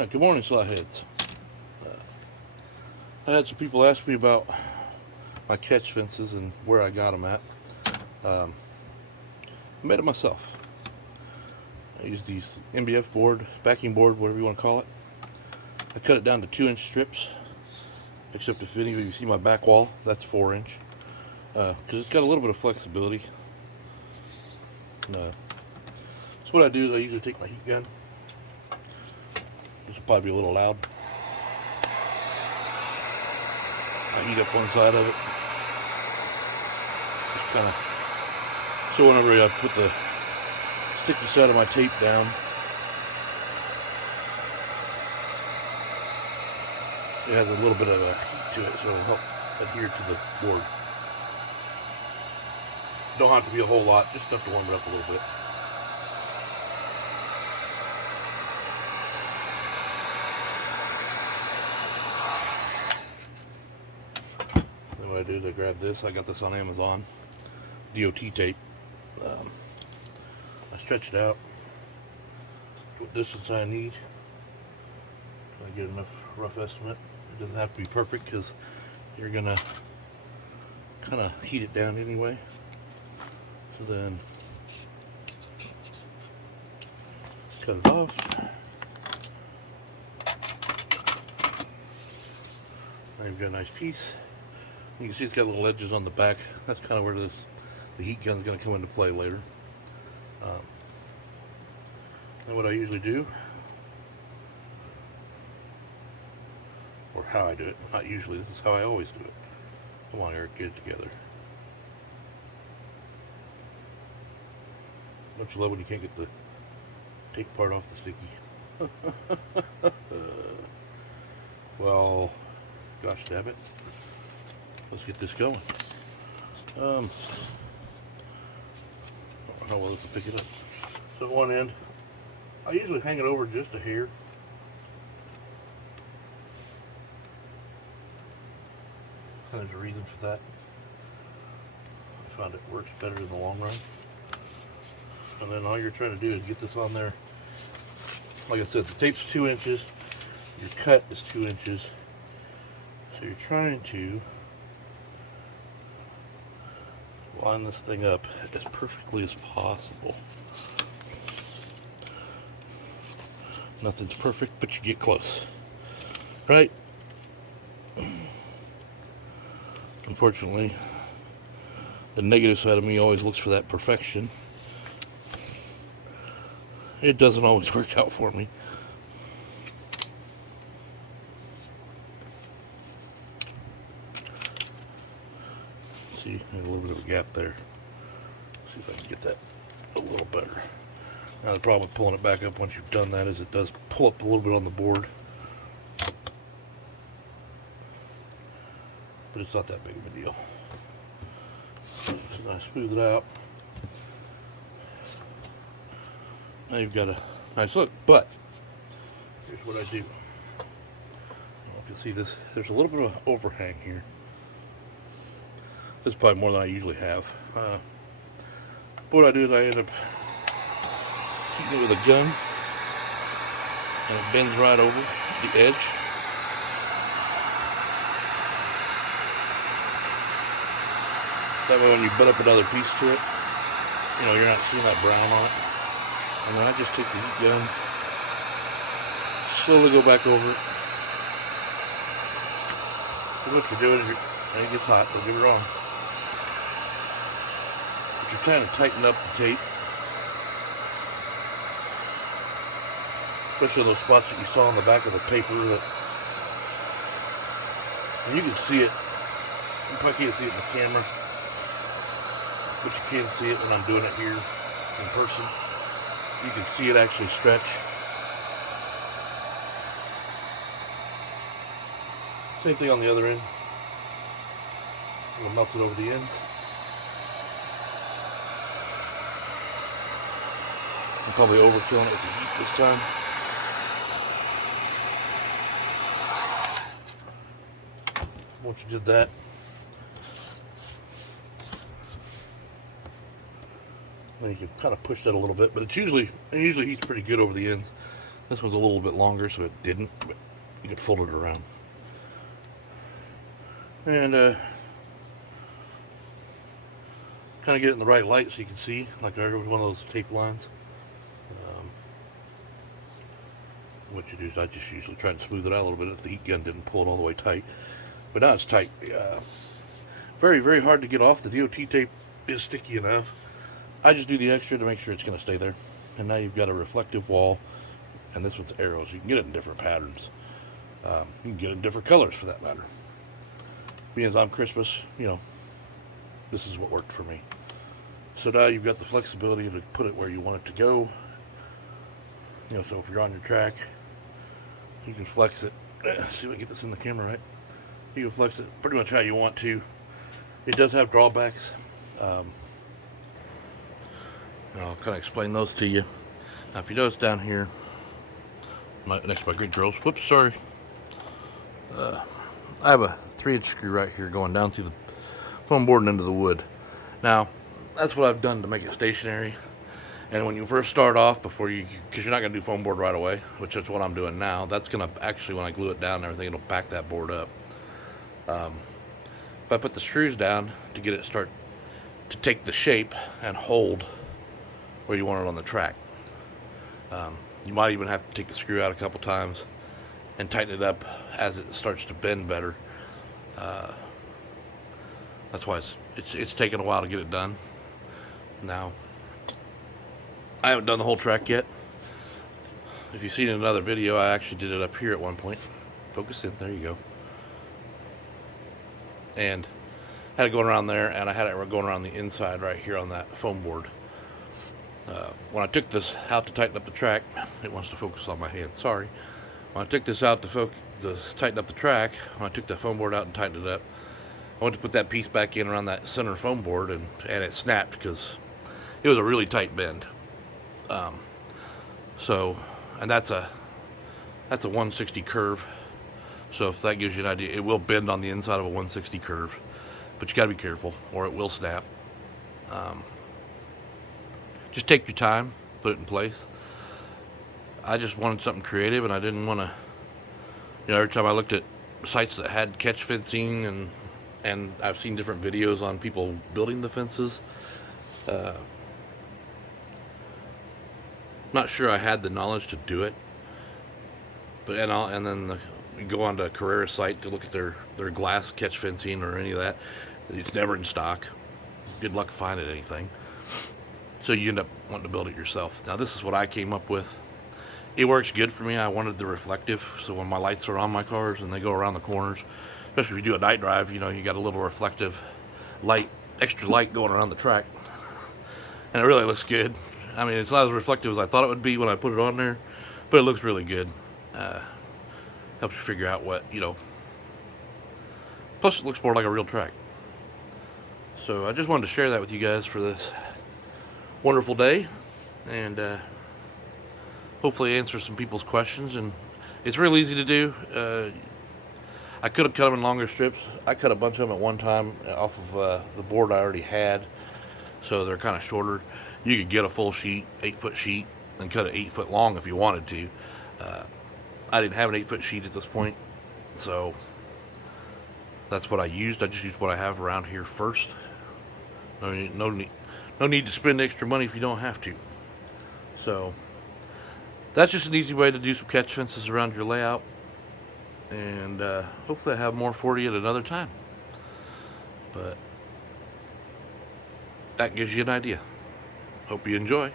Alright, good morning, Slawheads. I had some people ask me about my catch fences and where I got them at. I made it myself. I used these MDF board, backing board, whatever you want to call it. I cut it down to 2-inch strips, except if any of you see my back wall, that's 4-inch. Because it's got a little bit of flexibility. So what I do is I usually take my heat gun. This will probably be a little loud. I heat up one side of it. Just kind of, so whenever I put the sticky side of my tape down, it has a little bit of a heat to it, so it'll help adhere to the board. Don't have to be a whole lot, just enough to warm it up a little bit. Then what I do is I grab this. I got this on Amazon, DOT tape. I stretch it out, what distance I need. Try to get enough rough estimate. It doesn't have to be perfect because you're gonna kind of heat it down anyway. So then cut it off. Now you've got a nice piece. You can see it's got little edges on the back. That's kind of where the heat gun is going to come into play later. And what I usually do, or how I do it, not usually, this is how I always do it. Come on, Eric, get it together. Don't you love when you can't get the tape part off the sticky? Well, gosh damn it. Let's get this going. I don't know how well this will pick it up. So at one end, I usually hang it over just a hair. There's a reason for that. I found it works better in the long run. And then all you're trying to do is get this on there. Like I said, the tape's 2 inches. Your cut is 2 inches. So you're trying to line this thing up as perfectly as possible. Nothing's perfect, but you get close, right? Unfortunately, the negative side of me always looks for that perfection. It doesn't always work out for me. See, there's a little bit of a gap there. See if I can get that a little better. Now the problem with pulling it back up once you've done that is it does pull up a little bit on the board. But it's not that big of a deal. So now I smooth it out. Now you've got a nice look, but here's what I do. I don't know if you see this. There's a little bit of overhang here. This is probably more than I usually have. What I do is I end up heating it with a gun, and it bends right over the edge. That way when you butt up another piece to it, you know, you're not seeing that brown on it. And then I just take the heat gun, slowly go back over it. And what you're doing is and it gets hot, don't get me wrong. But you're trying to tighten up the tape. Especially those spots that you saw on the back of the paper that, and you can see it. You probably can't see it in the camera, but you can see it when I'm doing it here in person. You can see it actually stretch. Same thing on the other end. It'll melt it over the ends. I'm probably overkilling it with the heat this time. Once you did that, then you can kind of push that a little bit, but it usually heats pretty good over the ends. This one's a little bit longer, so it didn't, but you could fold it around. And kind of get it in the right light so you can see, like one of those tape lines. What you do is I just usually try to smooth it out a little bit if the heat gun didn't pull it all the way tight. But now it's tight. Very, very hard to get off. The DOT tape is sticky enough. I just do the extra to make sure it's going to stay there. And now you've got a reflective wall. And this one's arrows. You can get it in different patterns. You can get it in different colors for that matter. Being as I'm Christmas, this is what worked for me. So now you've got the flexibility to put it where you want it to go. So if you're on your track, you can flex it. See if I can get this in the camera right. You can flex it pretty much how you want to. It does have drawbacks. And I'll kind of explain those to you. Now, if you notice down here, next to my grid drills, whoops, sorry. I have a 3-inch screw right here going down through the foam board and into the wood. Now, that's what I've done to make it stationary. And when you first start off, because you're not going to do foam board right away, which is what I'm doing now, that's going to actually, when I glue it down and everything, it'll back that board up. But I put the screws down to get it to take the shape and hold where you want it on the track. You might even have to take the screw out a couple times and tighten it up as it starts to bend better. That's why it's taken a while to get it done. Now, I haven't done the whole track yet. If you've seen another video, I actually did it up here at one point. Focus in, there you go. And had it going around there, and I had it going around the inside right here on that foam board. When I took this out to tighten up the track, it wants to focus on my hand, sorry. When I took this out to tighten up the track, when I took the foam board out and tightened it up, I went to put that piece back in around that center foam board, and it snapped because it was a really tight bend. And that's a 160 curve. So if that gives you an idea, it will bend on the inside of a 160 curve, but you got to be careful or it will snap. Just take your time, put it in place. I just wanted something creative, and I didn't want to, every time I looked at sites that had catch fencing and I've seen different videos on people building the fences, not sure I had the knowledge to do it, but you go on to a Carrera site to look at their glass catch fencing or any of that. It's never in stock. Good luck finding anything. So you end up wanting to build it yourself. Now this is what I came up with. It works good for me. I wanted the reflective, so when my lights are on my cars and they go around the corners, especially if you do a night drive, you got a little reflective light, extra light going around the track, and it really looks good. I mean, it's not as reflective as I thought it would be when I put it on there, but it looks really good. Helps you figure out what, Plus, it looks more like a real track. So I just wanted to share that with you guys for this wonderful day, and hopefully answer some people's questions. And it's real easy to do. I could have cut them in longer strips. I cut a bunch of them at one time off of the board I already had, so they're kind of shorter. You could get a full sheet, 8-foot sheet, and cut it 8 foot long if you wanted to. I didn't have an 8-foot sheet at this point, so that's what I used. I just used what I have around here first. No need to spend extra money if you don't have to. So that's just an easy way to do some catch fences around your layout, and hopefully I have more for you at another time. But that gives you an idea. Hope you enjoy.